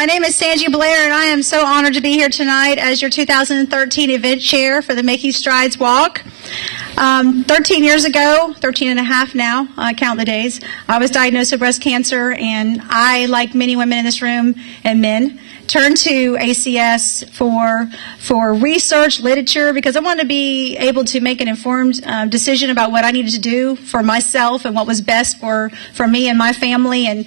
My name is Sangi Blair, and I am so honored to be here tonight as your 2013 event chair for the Making Strides Walk. 13 years ago, 13 and a half now, I count the days, I was diagnosed with breast cancer, and I, like many women in this room and men, turned to ACS for research, literature, because I wanted to be able to make an informed decision about what I needed to do for myself and what was best for me and my family. And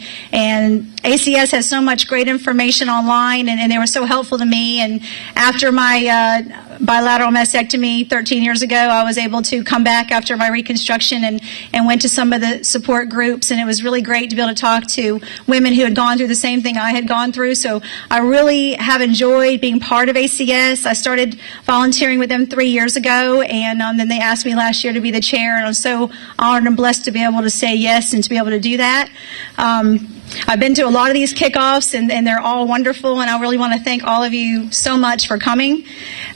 ACS has so much great information online, and they were so helpful to me. And after my bilateral mastectomy 13 years ago, I was able to come back after my reconstruction and went to some of the support groups, and it was really great to be able to talk to women who had gone through the same thing I had gone through. So I really have enjoyed being part of ACS. I started volunteering with them 3 years ago, and then they asked me last year to be the chair, and I'm so honored and blessed to be able to say yes and to be able to do that. I've been to a lot of these kickoffs, and they're all wonderful, and I really want to thank all of you so much for coming.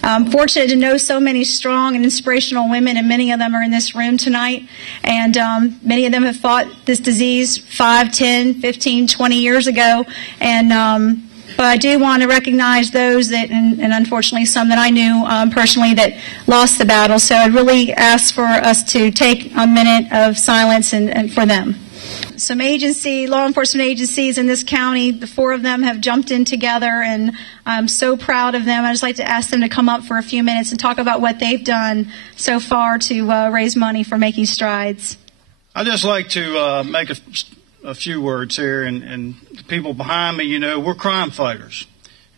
I'm fortunate to know so many strong and inspirational women, and many of them are in this room tonight. And many of them have fought this disease 5, 10, 15, 20 years ago. And but I do want to recognize those that, and unfortunately some that I knew personally, that lost the battle. So I really ask for us to take a minute of silence and for them. Some law enforcement agencies in this county, the 4 of them have jumped in together, and I'm so proud of them. I'd just like to ask them to come up for a few minutes and talk about what they've done so far to raise money for Making Strides. I'd just like to make a few words here, and the people behind me, you know, we're crime fighters,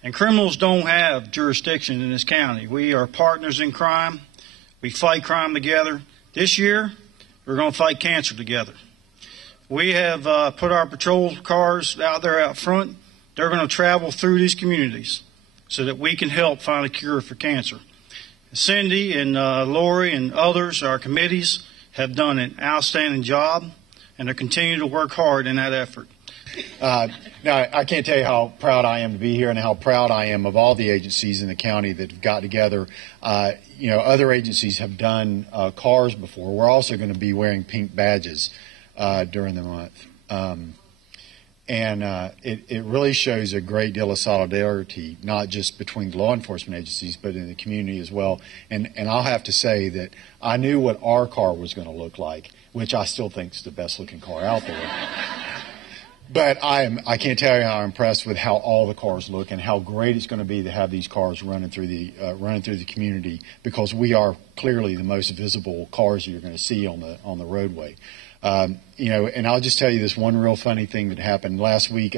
and criminals don't have jurisdiction in this county. We are partners in crime. We fight crime together. This year, we're going to fight cancer together. We have put our patrol cars out there out front. They're going to travel through these communities so that we can help find a cure for cancer. Cindy and Lori and others, our committees, have done an outstanding job, and they're continuing to work hard in that effort. Now, I can't tell you how proud I am to be here and how proud I am of all the agencies in the county that have got together. You know, other agencies have done cars before. We're also going to be wearing pink badges during the month. It really shows a great deal of solidarity, not just between law enforcement agencies, but in the community as well. And I'll have to say that I knew what our car was going to look like, which I still think is the best looking car out there. But I can't tell you how I'm impressed with how all the cars look and how great it's going to be to have these cars running through the community, because we are clearly the most visible cars you're going to see on the roadway. You know, and I'll just tell you this one real funny thing that happened last week,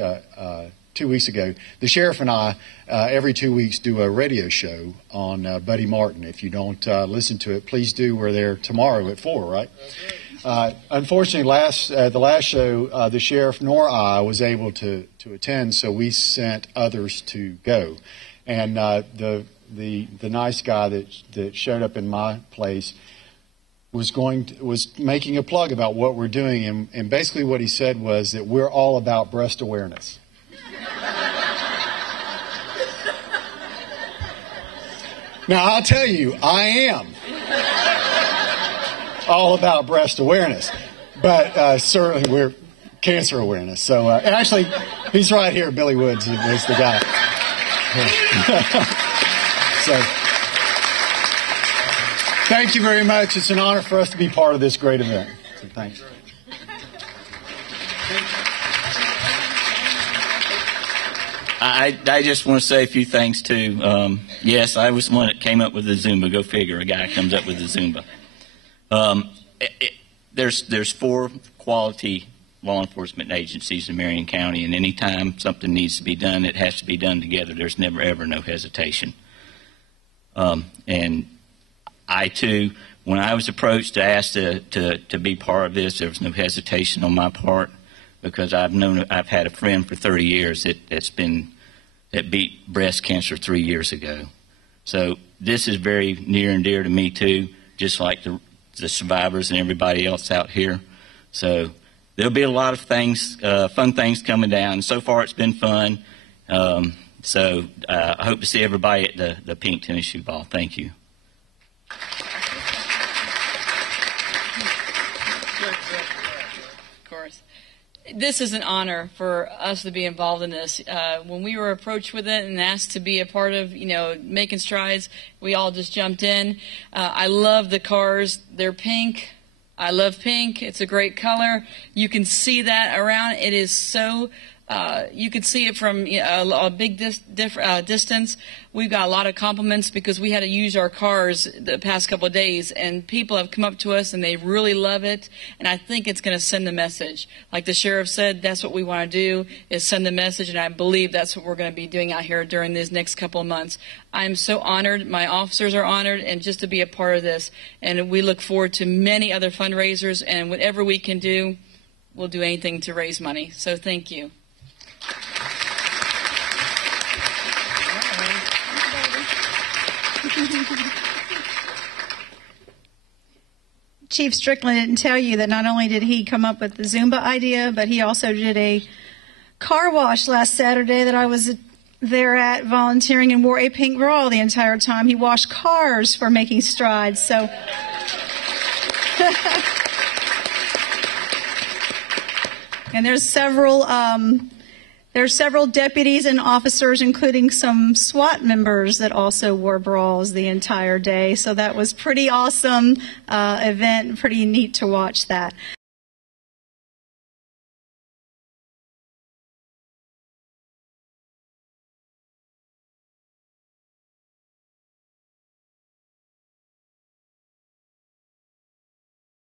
2 weeks ago. The sheriff and I, every 2 weeks, do a radio show on Buddy Martin. If you don't listen to it, please do. We're there tomorrow at 4, right? Unfortunately, the last show, the sheriff nor I was able to attend, so we sent others to go. And the nice guy that showed up in my place was making a plug about what we're doing, and basically what he said was that we're all about breast awareness. Now, I'll tell you, I am all about breast awareness, but certainly we're cancer awareness. So, and actually, he's right here, Billy Woods was the guy. So, thank you very much. It's an honor for us to be part of this great event. So thanks. I just want to say a few things too. Yes, I was the one that came up with the Zumba. Go figure, a guy comes up with the Zumba. There's 4 quality law enforcement agencies in Marion County, and anytime something needs to be done, it has to be done together. There's never, ever no hesitation. And I, too, when I was approached to ask to be part of this, there was no hesitation on my part, because I've had a friend for 30 years that beat breast cancer 3 years ago. So this is very near and dear to me, too, just like the survivors and everybody else out here. So there'll be a lot of things, fun things coming down. So far it's been fun. So I hope to see everybody at the pink tennis shoe ball. Thank you. Of course. this is an honor for us to be involved in this. When we were approached with it and asked to be a part of, making strides, we all just jumped in. I love the cars. They're pink. I love pink. It's a great color. You can see that around. It is so, you can see it from a big distance. We've got a lot of compliments because we had to use our cars the past couple of days, and people have come up to us and they really love it. And I think it's going to send a message. Like the sheriff said, that's what we want to do, is send a message, and I believe that's what we're going to be doing out here during these next couple of months. I'm so honored. My officers are honored, and just to be a part of this. And we look forward to many other fundraisers, and whatever we can do, we'll do anything to raise money. So thank you. Chief Strickland didn't tell you that not only did he come up with the Zumba idea, but he also did a car wash last Saturday that I was there at volunteering and wore a pink bra the entire time. He washed cars for Making Strides. So and there's several deputies and officers, including some SWAT members, that also wore bras the entire day. So that was pretty awesome event, pretty neat to watch that.